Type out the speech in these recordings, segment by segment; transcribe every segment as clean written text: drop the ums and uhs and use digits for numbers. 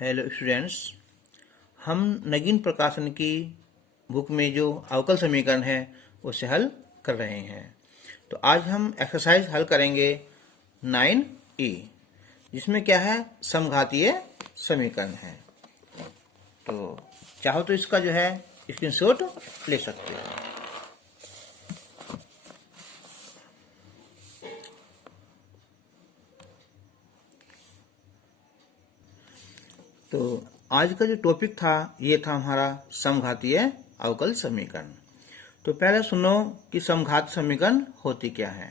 Hello students, हम नगीन प्रकाशन की बुक में जो अवकल समीकरण है उसे हल कर रहे हैं। तो आज हम एक्सरसाइज हल करेंगे 9E, जिसमें क्या है, समघातीय समीकरण है। तो चाहो तो इसका जो है स्क्रीनशॉट ले सकते हो। तो आज का जो टॉपिक था ये था हमारा समघातीय अवकल समीकरण। तो पहले सुनो कि समघात समीकरण होती क्या है।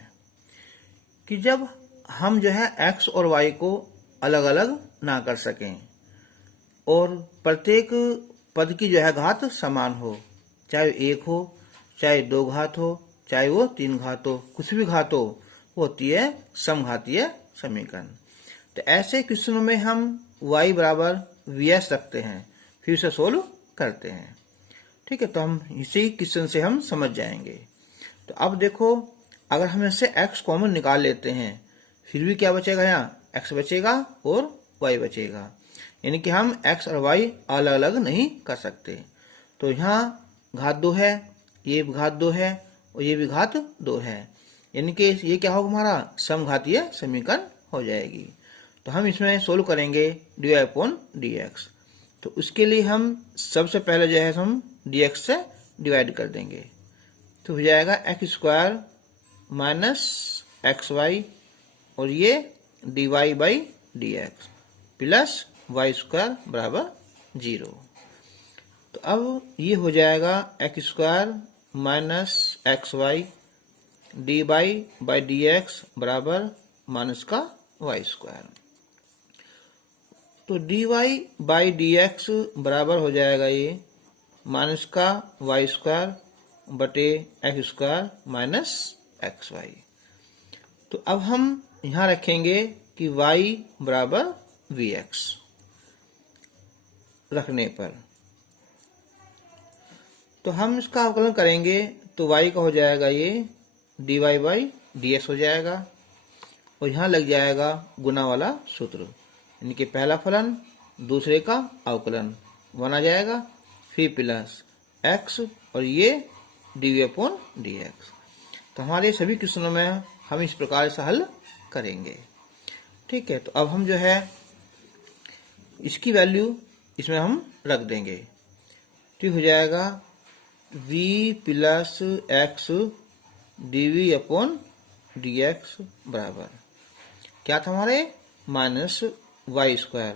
कि जब हम जो है x और y को अलग अलग ना कर सकें और प्रत्येक पद की जो है घात समान हो, चाहे एक हो, चाहे दो घात हो, चाहे वो तीन घात हो, कुछ भी घात हो, वो होती है समघातीय समीकरण। तो ऐसे क्वेश्चनों में हम y बराबर vs रखते हैं, फिर उसे सोल्व करते हैं। ठीक है, तो हम इसी क्वेश्चन से हम समझ जाएंगे। तो अब देखो, अगर हम इससे x कॉमन निकाल लेते हैं, फिर भी क्या बचेगा, यहाँ x बचेगा और y बचेगा, यानी कि हम x और y अलग अलग नहीं कर सकते। तो यहाँ घात 2 है, ये भी घात 2 है और ये भी घात 2 है, यानी कि ये क्या होगा, हमारा समघातीय समीकरण हो जाएगी। तो हम इसमें सोल्व करेंगे dy अपॉन dx। तो उसके लिए हम सबसे पहले जो है हम dx से डिवाइड कर देंगे। तो हो जाएगा x square minus x y और ये dy by d x plus y square बराबर 0। तो अब ये हो जाएगा x square minus x y d by d x बराबर माइनस का वाई स्क्वायर। तो dy बाई डी एक्स बराबर हो जाएगा ये माइनस का वाई स्क्वायर बटे x square minus x y. तो अब हम यहाँ रखेंगे कि y बराबर vx रखने पर, तो हम इसका अवकलन करेंगे तो y का हो जाएगा ये dy बाई डी एक्स हो जाएगा और यहाँ लग जाएगा गुना वाला सूत्र, यानी कि पहला फलन दूसरे का अवकलन 1 आ जाएगा, फिर प्लस x और ये डी अपॉन डी एक्स। तो हमारे सभी क्वेश्चनों में हम इस प्रकार से हल करेंगे। ठीक है, तो अब हम जो है इसकी वैल्यू इसमें हम रख देंगे। तो हो जाएगा v plus x d v upon d x बराबर क्या था हमारे माइनस वाई स्क्वायर,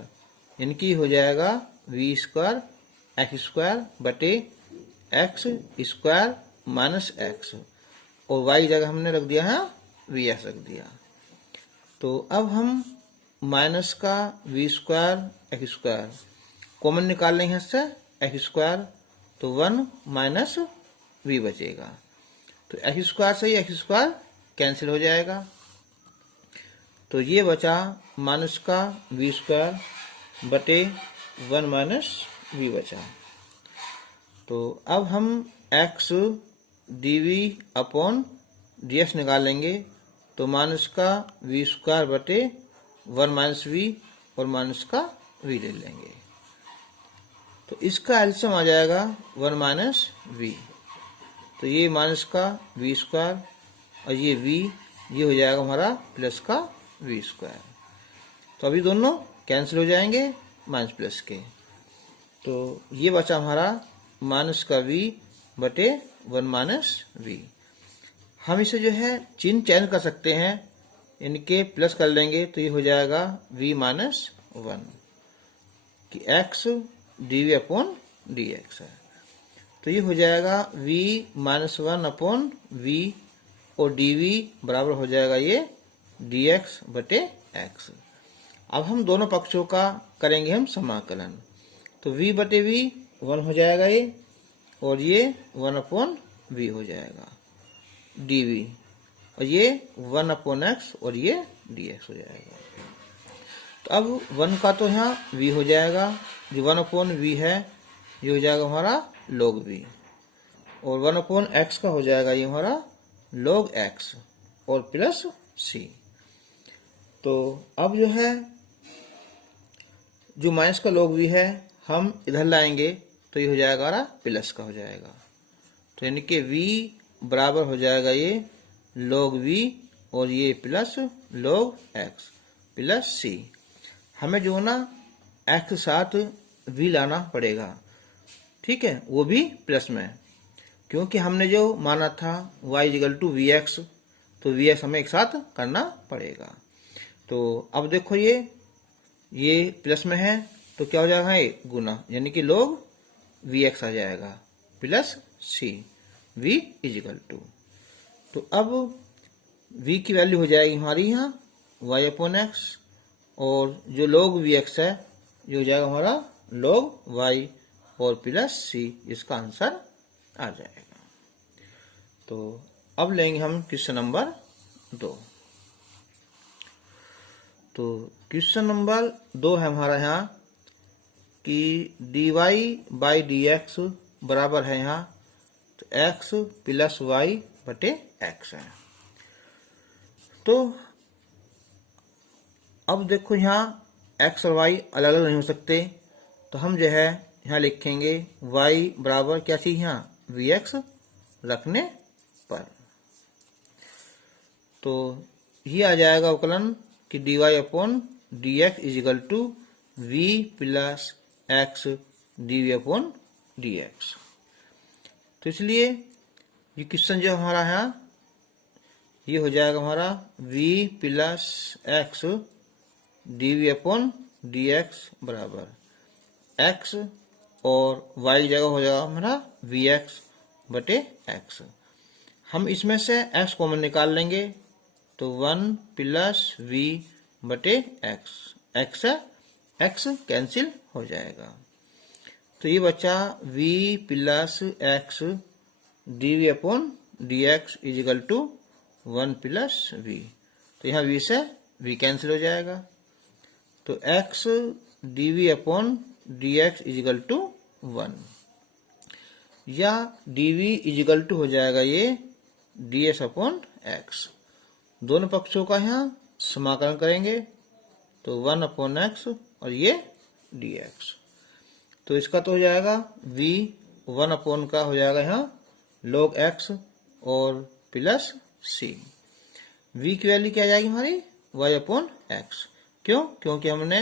यानी कि हो जाएगा वी स्क्वायर एक्स स्क्वायर बटे एक्स स्क्वायर माइनस एक्स और y जगह हमने रख दिया है vs रख दिया। तो अब हम माइनस का v square x square common निकाल लेंगे इससे एक्स स्क्वायर, तो 1 माइनस वी बचेगा। तो एक्स स्क्वायर से ही एक्स स्क्वायर कैंसिल हो जाएगा, तो ये बचा माइनस का वी स्क्वायर बटे 1 माइनस वी बचा। तो अब हम x d v upon d x निकाल लेंगे, तो माइनस का वी स्क्वायर बटे 1 माइनस वी और माइनस का वी ले लेंगे। तो इसका एलसीएम आ जाएगा 1 माइनस वी, तो ये माइनस का वी स्क्वायर और ये v, ये हो जाएगा हमारा प्लस का वी स्क्वायर। तो अभी दोनों कैंसिल हो जाएंगे माइनस प्लस के, तो ये बचा हमारा माइनस का v बटे 1 माइनस वी। हम इसे जो है चिन्ह चेंज कर सकते हैं, इनके प्लस कर लेंगे तो ये हो जाएगा v माइनस 1 कि x d v upon d x है। तो ये हो जाएगा v माइनस 1 अपॉन वी और डी वी बराबर हो जाएगा ये डी एक्स बटे एक्स। अब हम दोनों पक्षों का करेंगे हम समाकलन, तो v बटे v 1 हो जाएगा ये और ये 1 अपॉन वी हो जाएगा dv और ये 1 अपॉन x और ये dx हो जाएगा। तो अब 1 का तो यहाँ v हो जाएगा, जो 1 अपॉन v है ये हो जाएगा हमारा log v और 1 अपॉन x का हो जाएगा ये हमारा log x और प्लस c। तो अब जो है जो माइनस का log v है हम इधर लाएंगे तो ये हो जाएगा हमारा प्लस का हो जाएगा। तो यानी कि v बराबर हो जाएगा ये log v और ये plus log x plus c। हमें जो ना x के साथ v लाना पड़ेगा, ठीक है, वो भी प्लस में, क्योंकि हमने जो माना था y equal to v x, तो वी एक्स हमें एक साथ करना पड़ेगा। तो अब देखो ये प्लस में है तो क्या हो जाएगा ये गुना, यानी कि log वी एक्स आ जाएगा plus c v is equal to. तो अब v की वैल्यू हो जाएगी हमारी यहाँ y अपॉन एक्स, और जो log वी एक्स है ये हो जाएगा हमारा log y और प्लस सी, इसका आंसर आ जाएगा। तो अब लेंगे हम क्वेश्चन नंबर 2। तो क्वेश्चन नंबर 2 है हमारा यहाँ कि dy बाई डी एक्स बराबर है यहाँ तो x प्लस वाई बटे एक्स है। तो अब देखो यहाँ x और y अलग अलग नहीं हो सकते, तो हम जो है यहाँ लिखेंगे y बराबर क्या चीज यहाँ वी एक्स रखने पर। तो ये आ जाएगा अवकलन कि dy upon d x is equal to v plus x d v upon d x. तो इसलिए ये क्वेश्चन जो हमारा है ये हो जाएगा हमारा v plus x d v upon d x बराबर x और y की जगह हो जाएगा हमारा वी एक्स बटे एक्स। हम इसमें से x कॉमन निकाल लेंगे तो 1 प्लस वी बटे एक्स, x कैंसिल हो जाएगा। तो ये बचा v plus x d v upon d x is equal to 1 plus v. तो यहाँ v से v कैंसिल हो जाएगा। तो x d v upon d x is equal to 1, या d v is equal to हो जाएगा ये डी एस अपॉन एक्स। दोनों पक्षों का यहाँ समाकलन करेंगे तो 1 अपॉन एक्स और ये डी एक्स। तो इसका तो हो जाएगा v 1 अपॉन का हो जाएगा यहाँ log x और प्लस c। v की वैल्यू क्या आ जाएगी हमारी y अपॉन एक्स। क्यों? क्योंकि हमने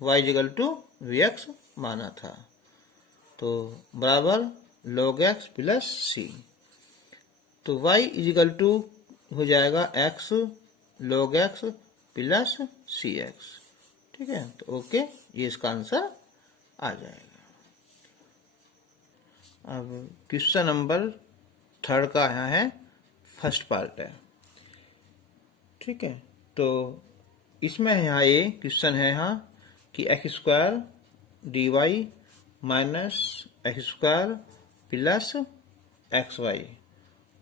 y equal to v x माना था। तो बराबर log x प्लस c। तो y इक्वल टू हो जाएगा x log x plus c x, ठीक है। तो ओके, ये इसका आंसर आ जाएगा। अब क्वेश्चन नंबर 3 का यहाँ है फर्स्ट पार्ट है, ठीक है। तो इसमें यहाँ ये क्वेश्चन है यहाँ कि x square d y minus x square plus x y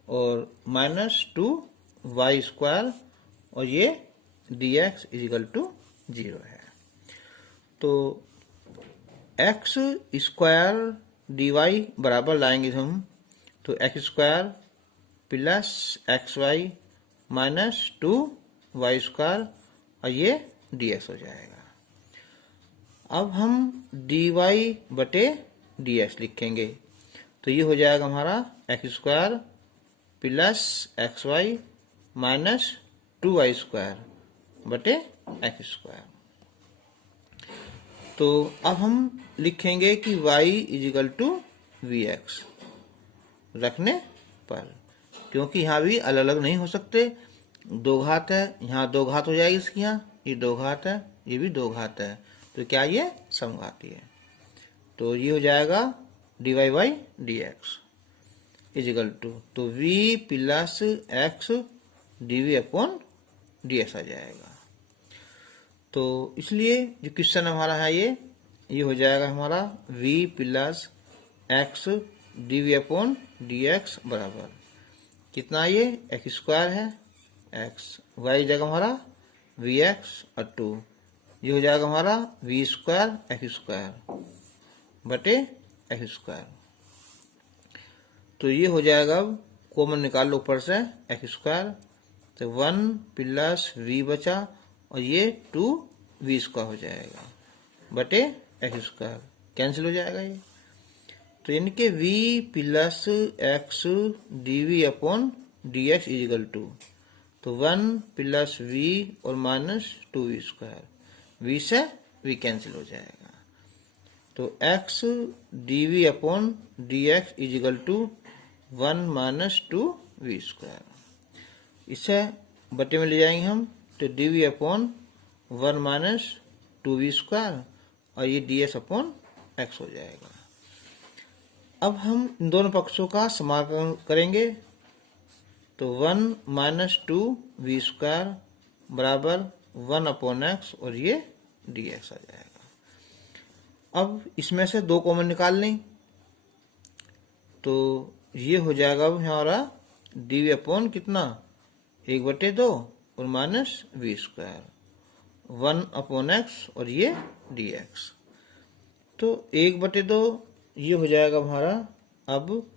और माइनस 2y स्क्वायर और ये d x is equal to 0 है। तो एक्स स्क्वायर डी वाई बराबर लाएंगे हम तो x square plus x y minus 2y square और ये डी एक्स हो जाएगा। अब हम डी वाई बटे डी एक्स लिखेंगे तो ये हो जाएगा हमारा x square plus x y minus 2y square बटे एक्स स्क्वायर। तो अब हम लिखेंगे कि y is equal to v x रखने पर, क्योंकि यहाँ भी अलग अलग नहीं हो सकते, 2 घात है, यहाँ 2 घात हो जाएगी इसकी, यहाँ ये 2 घात है, ये भी 2 घात है, तो क्या ये समघाती है। तो ये हो जाएगा d y by d x is equal to तो v plus x d v upon d x आ जाएगा। तो इसलिए जो क्वेश्चन हमारा है ये हो जाएगा हमारा v plus x d v upon d x बराबर कितना, ये एक्स स्क्वायर है एक्स, वाई जगह हमारा वी एक्स और 2, ये हो जाएगा हमारा वी स्क्वायर एक्स स्क्वायर बटे एक्स स्क्वायर। तो ये हो जाएगा, अब कॉमन निकाल लो ऊपर से एक्स स्क्वायर, तो 1 प्लस वी बचा और ये 2 वी स्क्वायर हो जाएगा बटे एक्स स्क्वायर कैंसिल हो जाएगा ये। तो यानी कि v plus x d v upon d x is equal to, तो 1 प्लस वी और माइनस 2v स्क्वायर, वी से वी कैंसिल हो जाएगा। तो x d v upon d x is equal to 1 minus 2v square, इसे बटे में ले जाएंगे हम, तो d v upon 1 minus 2v square और ये डी एस अपॉन एक्स हो जाएगा। अब हम इन दोनों पक्षों का समाकलन करेंगे, तो 1 माइनस 2v स्क्वायर बराबर 1 अपॉन एक्स और ये डी एक्स आ जाएगा। अब इसमें से 2 कॉमन निकाल लें, तो ये हो जाएगा अब हमारा डी वी अपॉन कितना 1/2 और minus v square 1 upon x और ये डी एक्स। तो 1/2 ये हो जाएगा हमारा अब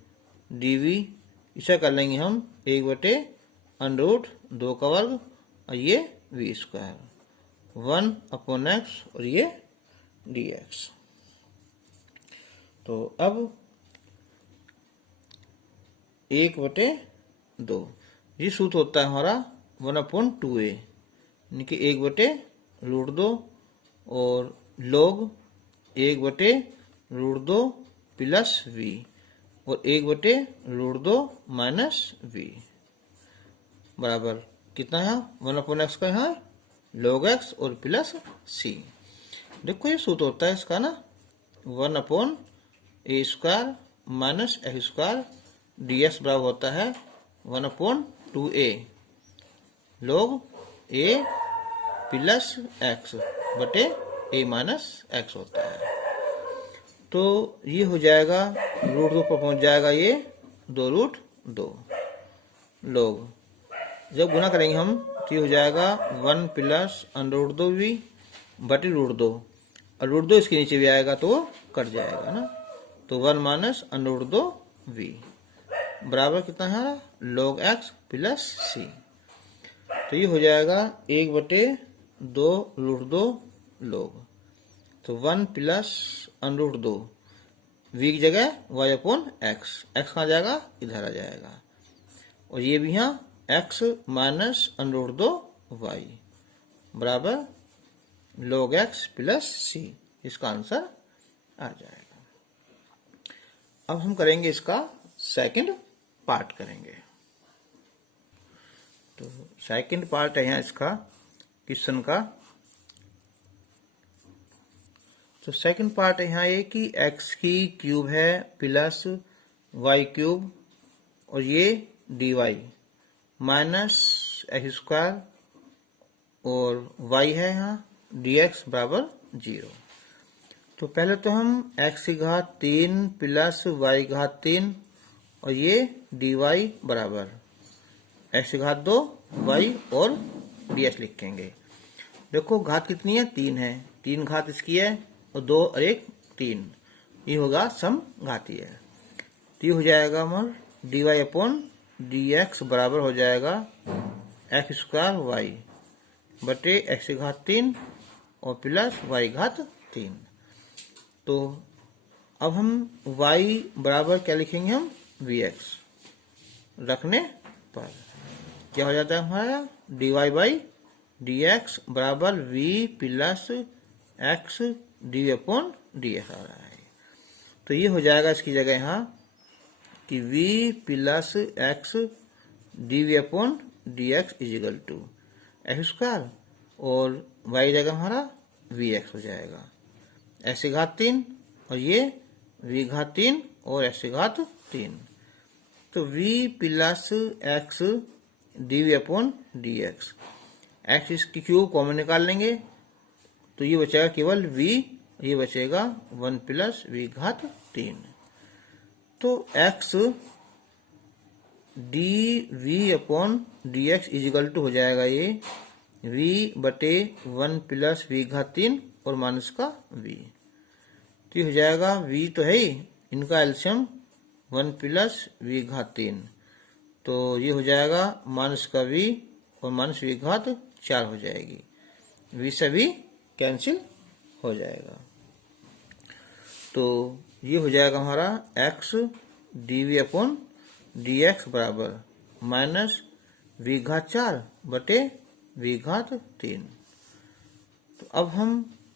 डी वी, इसे कर लेंगे हम 1/√2 का वर्ग और ये वी स्क्वायर 1 अपॉन एक्स और ये डी एक्स। तो अब 1/2 ये सूत्र होता है हमारा 1/2a, यानी कि 1/√2 और log 1/√2 प्लस v और 1/√2 माइनस v बराबर कितना है 1/x का यहाँ log x और प्लस c। देखो ये सूत्र होता है इसका ना 1/a square minus x square d x बराबर होता है 1/2a log a plus x बटे a माइनस एक्स होता है। तो ये हो जाएगा √2 पर पहुंच जाएगा ये 2√2 log, जब गुना करेंगे हम तो ये हो जाएगा 1 प्लस √2v बटे √2 और √2 इसके नीचे भी आएगा तो वो कट जाएगा ना, तो 1 माइनस √2v बराबर कितना है log x प्लस c। तो ये हो जाएगा 1/2√2 log, तो 1 प्लस √2 v की जगह y अपॉन x, x कहाँ जाएगा इधर आ जाएगा और ये भी यहाँ x माइनस √2y बराबर log x प्लस c, इसका आंसर आ जाएगा। अब हम करेंगे इसका सेकंड पार्ट करेंगे। तो सेकंड पार्ट है यहाँ इसका क्वेश्चन का। तो सेकंड पार्ट है यहाँ ये कि x की क्यूब है प्लस y क्यूब और ये dy माइनस एक्स स्क्वायर और y है यहाँ dx बराबर 0। तो पहले तो हम x की घात 3 प्लस y की घात 3 और ये dy बराबर x की घात 2 y और dx लिखेंगे। देखो घात कितनी है 3 है, 3 घात इसकी है और 2 और 1 3, ये होगा सम घातीय है। तो ये हो जाएगा हमारा dy अपॉन dx बराबर हो जाएगा एक्स स्क्वायर y बटे x की घात 3 और प्लस y की घात 3। तो अब हम y बराबर क्या लिखेंगे हम vx रखने पर क्या हो जाता है हमारा dy बाई dx बराबर v plus x d upon dx आ रहा है। तो ये हो जाएगा इसकी जगह यहाँ कि v plus x d upon dx is equal to x square और y जगह हमारा vx हो जाएगा x की घात 3 और ये v घात 3 और x की घात 3। तो v plus x d upon dx, x इसकी क्यूब कॉमन निकाल लेंगे तो ये बचेगा केवल v, ये बचेगा 1 प्लस v घात 3। तो x d v upon d x is equal to हो जाएगा ये v बटे 1 प्लस v घात 3 और माइनस का v। तो ये हो जाएगा v तो है ही, इनका एलसीएम 1 प्लस v घात 3, तो ये हो जाएगा माइनस का v और माइनस v घात 4 हो जाएगी, v से v कैंसिल हो जाएगा। तो ये हो जाएगा हमारा x dv अपॉन dx बराबर माइनस v घात 4 बटे v घात 3। तो अब हम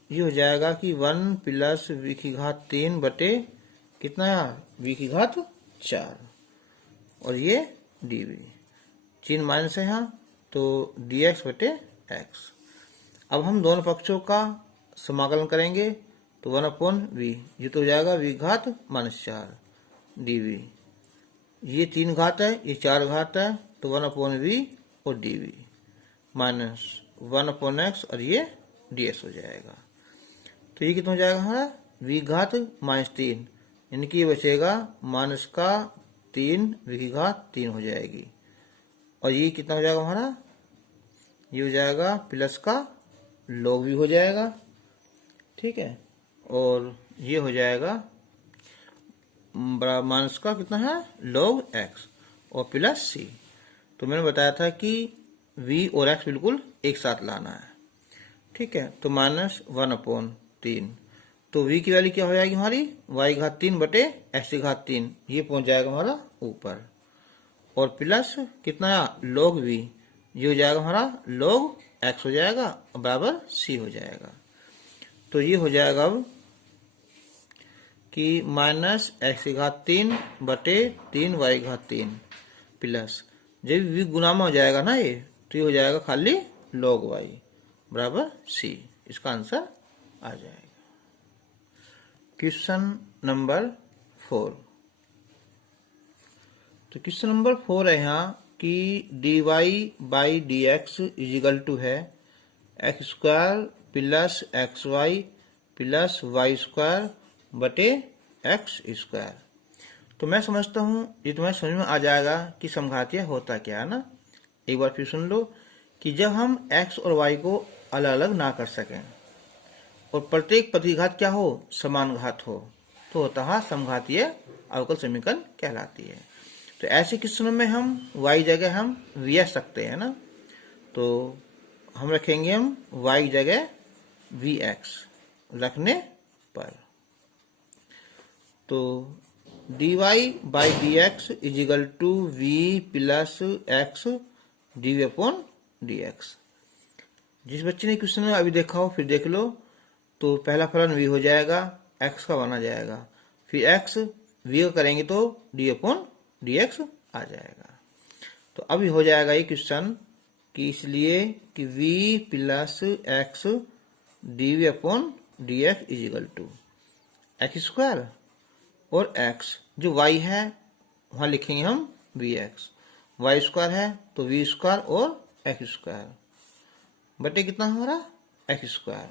ये हो जाएगा कि 1 प्लस v की घात 3 बटे कितना यार v की घात 4 और ये dv, चिन्ह माइनस है यहाँ तो dx बटे x। अब हम दोनों पक्षों का समाकलन करेंगे तो 1 अपॉन v, ये तो हो जाएगा v घात माइनस 4 dv, ये 3 घात है ये 4 घात है तो 1 अपॉन v और dv माइनस 1 अपॉन x और ये ds हो जाएगा। तो ये कितना हो जाएगा हमारा v घात माइनस 3, यानी कि ये बचेगा माइनस का 3 v की घात 3 हो जाएगी और ये कितना हो जाएगा हमारा, ये हो जाएगा प्लस का log v हो जाएगा, ठीक है, और ये हो जाएगा बराबर माइनस का कितना है log x और प्लस c। तो मैंने बताया था कि v और x बिल्कुल एक साथ लाना है, ठीक है। तो माइनस 1 अपॉन 3, तो v की वैल्यू क्या हो जाएगी हमारी y घात 3 बटे x की घात 3, ये पहुंच जाएगा हमारा ऊपर और प्लस कितना log v, ये हो जाएगा हमारा log x हो जाएगा बराबर c हो जाएगा। तो ये हो जाएगा अब कि माइनस x की घात 3 बटे 3 y घात 3 प्लस जब v गुना में हो जाएगा ना ये, तो ये हो जाएगा खाली log y बराबर c, इसका आंसर आ जाएगा। Question number 4। तो क्वेश्चन नंबर 4 है यहाँ कि dy by d x is equal to है x square plus x y plus y square बटे एक्स स्क्वायर। तो मैं समझता हूँ ये तुम्हें समझ में आ जाएगा कि समघातीय होता क्या है ना। एक बार फिर सुन लो कि जब हम x और y को अलग अलग ना कर सकें और प्रत्येक प्रतिघात क्या हो समान घात हो तो होता है समघातीय अवकल समीकरण कहलाती है। तो ऐसे क्वेश्चनों में हम y जगह हम vs रखते हैं ना, तो हम रखेंगे हम y जगह vx रखने पर। तो dy by d x is equal to v plus x d upon d x. जिस बच्चे ने क्वेश्चन में अभी देखा हो फिर देख लो। तो पहला फलन v हो जाएगा, x का बना जाएगा, फिर x v का करेंगे तो d अपॉन डी एक्स आ जाएगा। तो अभी हो जाएगा ये क्वेश्चन कि इसलिए कि v plus x d v upon d x is equal to x square और x जो y है वहां लिखेंगे हम vx, y स्क्वायर है तो v स्क्वायर और x स्क्वायर बटे कितना हमारा x स्क्वायर।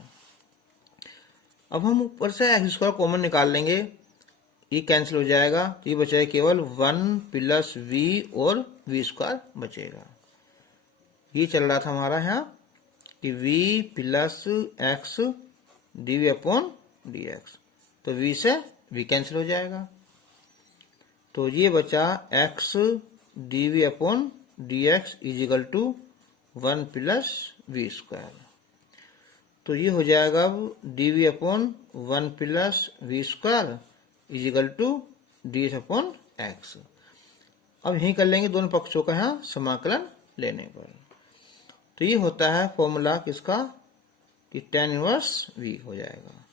अब हम ऊपर से x स्क्वायर कॉमन निकाल लेंगे, ये कैंसिल हो जाएगा तो ये बचेगा केवल 1 प्लस v और v स्क्वायर बचेगा। ये चल रहा था हमारा यहाँ कि v plus x d v upon d x, तो v से v कैंसिल हो जाएगा तो ये बचा x d v upon d x is equal to 1 plus v square. तो ये हो जाएगा अब d v upon 1 plus v square is equal to d h upon x. अब यही कर लेंगे दोनों पक्षों का यहाँ समाकलन लेने पर। तो ये होता है फॉर्मूला किसका कि tan इनवर्स v हो जाएगा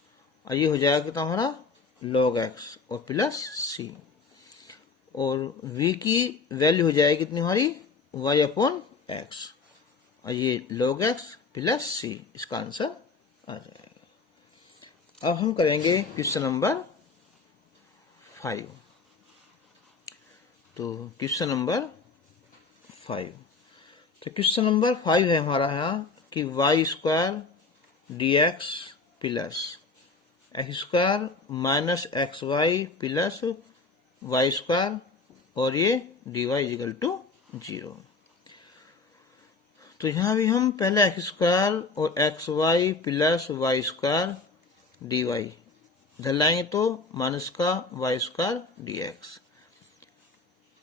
और ये हो जाएगा कितना हमारा log x और प्लस c और v की वैल्यू हो जाएगी कितनी हमारी y अपॉन x और ये log x प्लस c, इसका आंसर आ जाएगा। अब हम करेंगे क्वेश्चन नंबर 5। तो क्वेश्चन नंबर 5, तो क्वेश्चन नंबर 5 है हमारा यहाँ कि y square d x plus x square minus x y plus y square और ये डी वाई इजिकल टू 0। तो यहाँ भी हम पहले एक्स स्क्वायर और x y plus y square d y इधर लाएंगे तो माइनस का वाई स्क्वायर डी एक्स।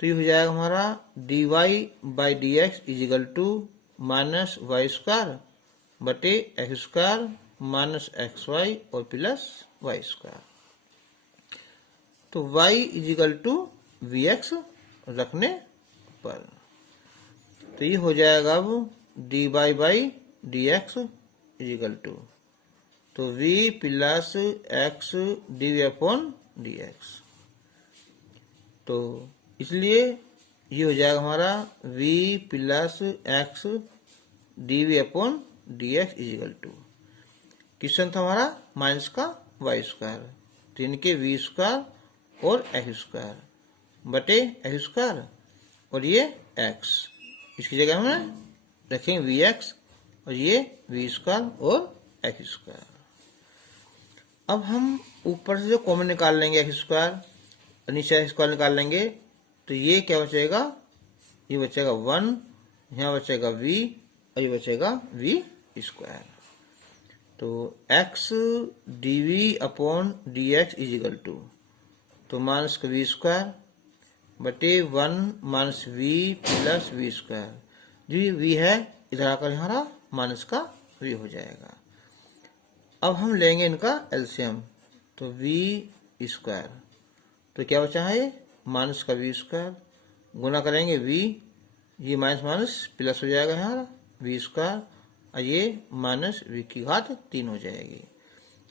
तो ये हो जाएगा हमारा d y by d x is equal to minus y square बटे x square minus x y और प्लस वाई स्क्वायर। तो y equal to v x रखने पर तो ये हो जाएगा अब d y by d x is equal to तो v plus x d v upon d x. तो इसलिए ये हो जाएगा हमारा v plus x d v upon d x is equal to question था हमारा माइनस का वाई स्क्वायर, तो इनके वी स्क्वायर और एक्स स्क्वायर बटे एक्स स्क्वायर और ये एक्स, इसकी जगह हमें रखेंगे वी एक्स और ये वी स्क्वायर और एक्स स्क्वायर। अब हम ऊपर से जो कॉमन निकाल लेंगे एक्स स्क्वायर और नीचे एक्स स्क्वायर निकाल लेंगे तो ये क्या बचेगा, ये बचेगा 1, यहाँ बचेगा v और ये बचेगा v स्क्वायर। तो x d v upon d x is equal to तो माइनस का वी स्क्वायर बटे 1 minus v plus v square, जो वी है इधर आकर हमारा माइनस का वी हो जाएगा। अब हम लेंगे इनका एलसीएम तो वी स्क्वायर, तो क्या बचा है माइनस का वी स्क्वायर गुना करेंगे वी, ये माइनस माइनस प्लस हो जाएगा हमारा वी स्क्वायर और ये माइनस वी की घात 3 हो जाएगी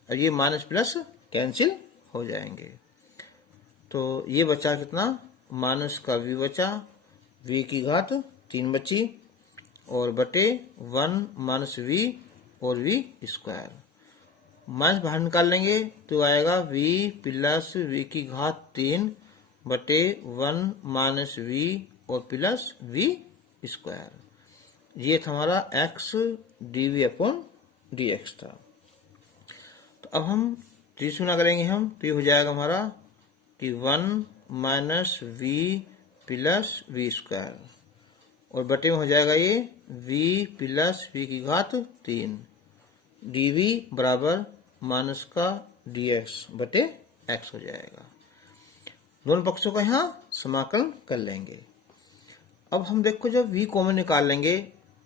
और ये माइनस प्लस कैंसिल हो जाएंगे। तो ये बचा कितना माइनस का वी बचा, वी की घात 3 बची और बटे 1 माइनस वी और वी स्क्वायर, माइनस बाहर निकाल लेंगे तो आएगा वी प्लस वी की घात 3 बटे 1 माइनस वी और प्लस वी स्क्वायर। ये था हमारा x d v upon d x था। तो अब हम गुणा करेंगे हम तो ये हो जाएगा हमारा कि 1 minus v plus v square और बटे में हो जाएगा ये v प्लस वी की घात 3 dv बराबर माइनस का dx बटे x हो जाएगा। दोनों पक्षों का यहाँ समाकलन कर लेंगे। अब हम देखो जब v कॉमन निकाल लेंगे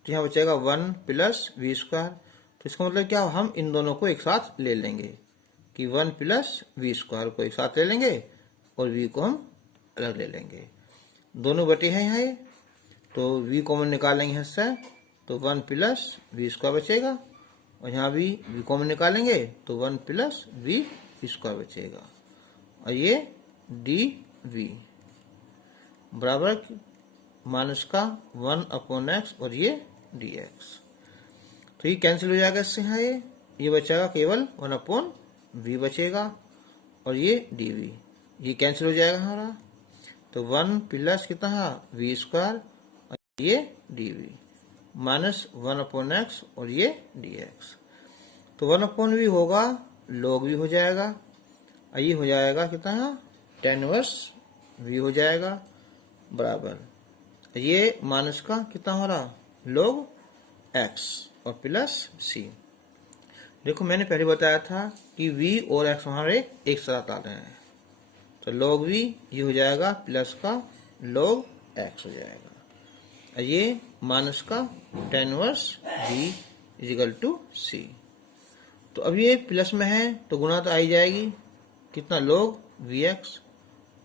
तो यहाँ बचेगा 1 प्लस वी स्क्वायर, तो इसका मतलब क्या हम इन दोनों को एक साथ ले लेंगे कि 1 प्लस वी स्क्वायर को एक साथ ले लेंगे और v को हम अलग ले लेंगे। दोनों बटे हैं यहाँ ये, तो v कॉमन निकालेंगे यहाँ से तो 1 प्लस वी स्क्वायर बचेगा और यहाँ भी v कॉमन निकालेंगे तो 1 प्लस वी स्क्वायर बचेगा और ये डी वी बराबर माइनस का 1 अपॉन एक्स और ये डी एक्स। तो ये कैंसिल हो जाएगा इससे, यहाँ ये बचेगा केवल 1 अपॉन वी बचेगा और ये डी वी, ये कैंसिल हो जाएगा हमारा। तो 1 प्लस कितना है वी स्क्वायर और ये d v minus 1 upon x और ये डी एक्स। तो 1 अपॉन वी होगा लॉग वी हो जाएगा और ये हो जाएगा कितना है tan इनवर्स वी हो जाएगा बराबर ये माइनस का कितना हो रहा log x और प्लस c। देखो मैंने पहले बताया था कि v और x हमारे एक साथ आ रहे हैं, तो log v ये हो जाएगा प्लस का log x हो जाएगा, ये माइनस का tan inverse v is equal to c। तो अब ये प्लस में है तो गुना तो आई जाएगी कितना log vx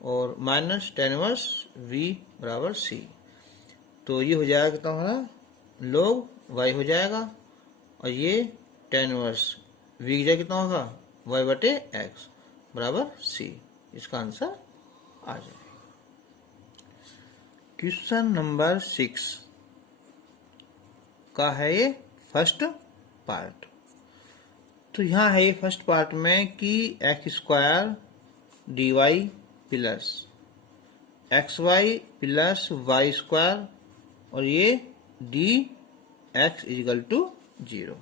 और माइनस tan इनवर्स v बराबर c। तो ये हो जाएगा कितना हमारा log y हो जाएगा और ये tan इनवर्स v की जगह कितना होगा y बटे x बराबर c। इसका आंसर आ जाएगा। क्वेश्चन नंबर 6 का है ये फर्स्ट पार्ट। तो यहाँ है ये फर्स्ट पार्ट में कि x square d y plus x y plus y square और ये डी एक्स इजिकल टू 0।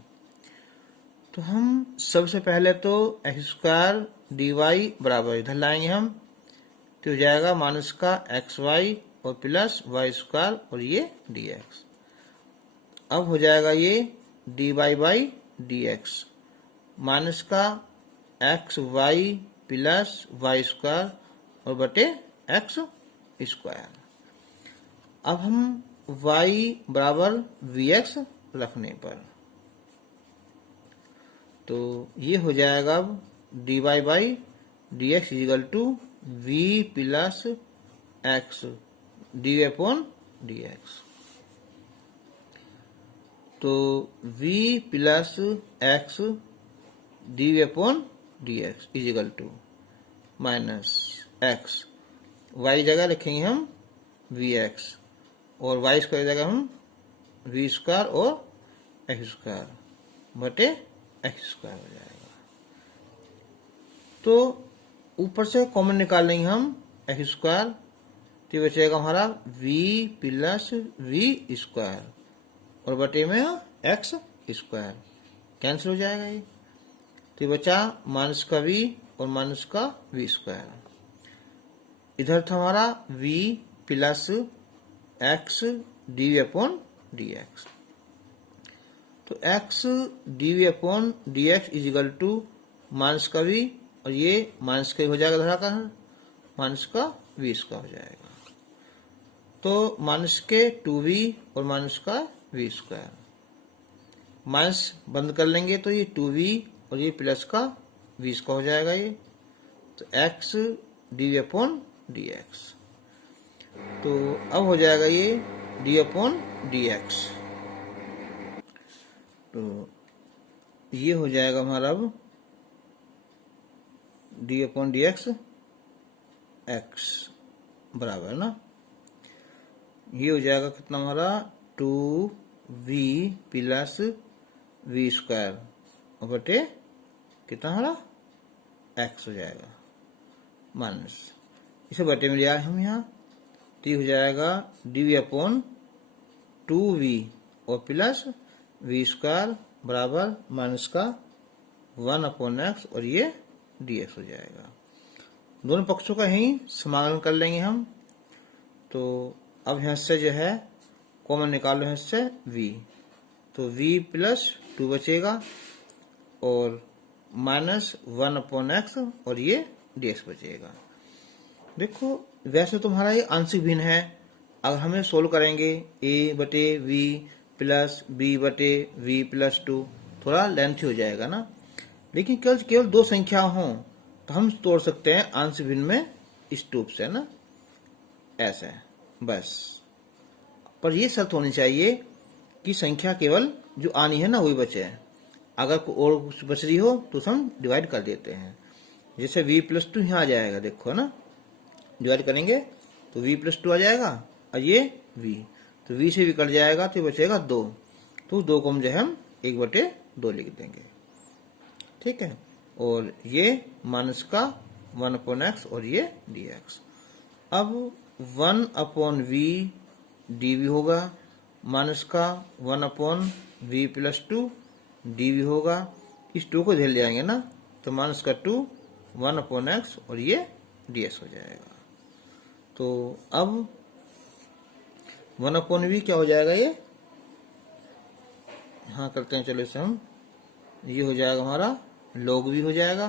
तो हम सबसे पहले तो एक्स स्क्वायर डी वाई बराबर इधर लाएंगे हम, तो हो जाएगा माइनस का एक्स वाई और प्लस वाई स्क्वायर और ये डी एक्स। अब हो जाएगा ये d y by d x minus का x y plus y square और बटे एक्स स्क्वायर। अब हम y बराबर वी एक्स रखने पर तो ये हो जाएगा अब d y by d x is equal to v plus x d v upon d x. तो v plus x d v upon d x is equal to minus x, y जगह रखेंगे हम वी एक्स और वाई स्क्वायर जगह हम v square और x square बटे x square हो जाएगा। तो ऊपर से कॉमन निकाल लेंगे हम एक्स स्क्वायर, तो बचेगा हमारा v प्लस वी स्क्वायर और बटे में एक्स स्क्वायर कैंसिल हो जाएगा ये। तो बचा माइनस का v और माइनस का वी स्क्वायर। इधर था हमारा v plus x d v upon d x. तो x d v upon d x is equal to minus का v और ये माइनस का हो जाएगा धरा का माइनस का वी स्क्वायर हो जाएगा। तो माइनस के 2v और माइनस का वी स्क्वायर, माइनस बंद कर लेंगे तो ये 2v और ये प्लस का v स्क्वायर हो जाएगा ये। तो x d v upon d x, तो अब हो जाएगा ये डी अपॉन डी एक्स। तो ये हो जाएगा हमारा अब D upon d x x बराबर ना, ये हो जाएगा कितना हमारा 2v प्लस वी स्क्वायर और बटे कितना हमारा x हो जाएगा माइनस, इसे बटे में लिया हम यहाँ, तो हो जाएगा डी अपॉन 2v और प्लस वी स्क्वायर बराबर माइनस का 1 अपॉन एक्स और ये dx हो जाएगा। दोनों पक्षों का ही समाकलन कर लेंगे हम। तो अब यहाँ से जो है कॉमन निकालो यहाँ से v, तो v प्लस 2 बचेगा और माइनस 1 अपॉन एक्स और ये dx बचेगा। देखो वैसे तुम्हारा ये आंशिक भिन्न है, अगर हमें सोल्व करेंगे a बटे v प्लस b बटे v प्लस 2 थोड़ा लेंथी हो जाएगा ना, लेकिन केवल दो संख्या हों तो हम तोड़ सकते हैं आंशिक भिन्न में इस रूप से ना, ऐसे बस। पर ये शर्त होनी चाहिए कि संख्या केवल जो आनी है ना वही बचे, अगर कोई और कुछ बच रही हो तो हम डिवाइड कर देते हैं। जैसे v प्लस 2 यहाँ आ जाएगा, देखो ना डिवाइड करेंगे तो v प्लस 2 आ जाएगा और ये v, तो v से भी कट जाएगा तो बचेगा 2, तो 2 को हम जो है हम 1/2 लिख देंगे, ठीक है। और ये माइनस का 1 अपॉन एक्स और ये dx। अब 1 अपॉन v dv होगा, माइनस का 1 अपॉन v प्लस 2 dv होगा, इस 2 को इधर ले आएंगे ना तो माइनस का 2 1 अपॉन एक्स और ये dx हो जाएगा। तो अब 1 अपॉन v क्या हो जाएगा, ये हाँ करते हैं चलो इसे हम, ये हो जाएगा हमारा log v हो जाएगा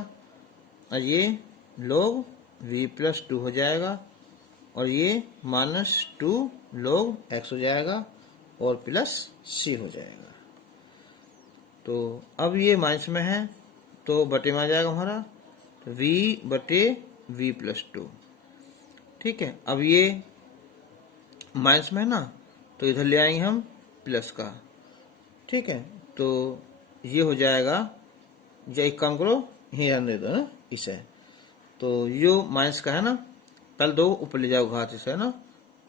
और ये log v प्लस 2 हो जाएगा और ये माइनस 2 log x हो जाएगा और प्लस c हो जाएगा। तो अब ये माइनस में है तो बटे में आ जाएगा हमारा, तो v बटे v प्लस 2, ठीक है। अब ये माइनस में है ना तो इधर ले आएंगे हम प्लस का, ठीक है। तो ये हो जाएगा, या एक काम करो यही रहने दो ना इसे, तो यो माइनस का है ना, पहले 2 ऊपर ले जाओ घात इसे ना,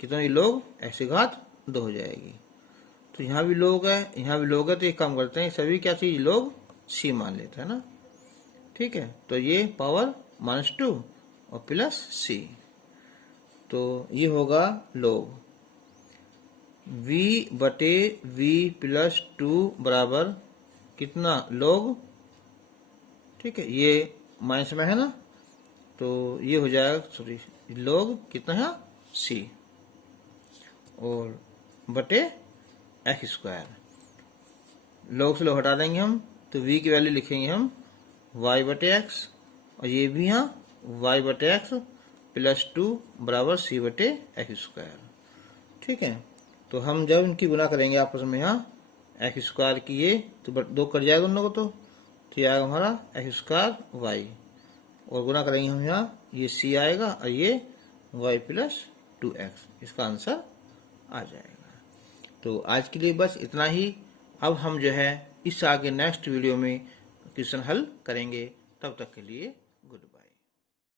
कितना ये लोग ऐसे घात 2 हो जाएगी। तो यहाँ भी लोग है यहाँ भी लोग है, तो एक काम करते हैं सभी क्या चीज लोग c मान लेते हैं ना, ठीक है। तो ये पावर -2 और प्लस c, तो ये होगा लोग v बटे v प्लस 2 बराबर कितना लोग, ठीक है। ये माइनस में है ना तो ये हो जाएगा सॉरी लोग कितना है c और बटे एक्स स्क्वायर, लोग से लोग हटा देंगे हम तो v की वैल्यू लिखेंगे हम y बटे एक्स और ये भी यहाँ y बटे एक्स प्लस 2 बराबर c बटे एक्स स्क्वायर, ठीक है। तो हम जब इनकी गुना करेंगे आपस में यहाँ एक्स स्क्वायर की ये तो 2 कट जाएगा उन लोगों को, तो ये आएगा हमारा एक्स स्क्वायर वाई, और गुना करेंगे हम यहाँ, ये सी आएगा और ये वाई प्लस 2x, इसका आंसर आ जाएगा। तो आज के लिए बस इतना ही। अब हम जो है इस आगे नेक्स्ट वीडियो में क्वेश्चन हल करेंगे। तब तक के लिए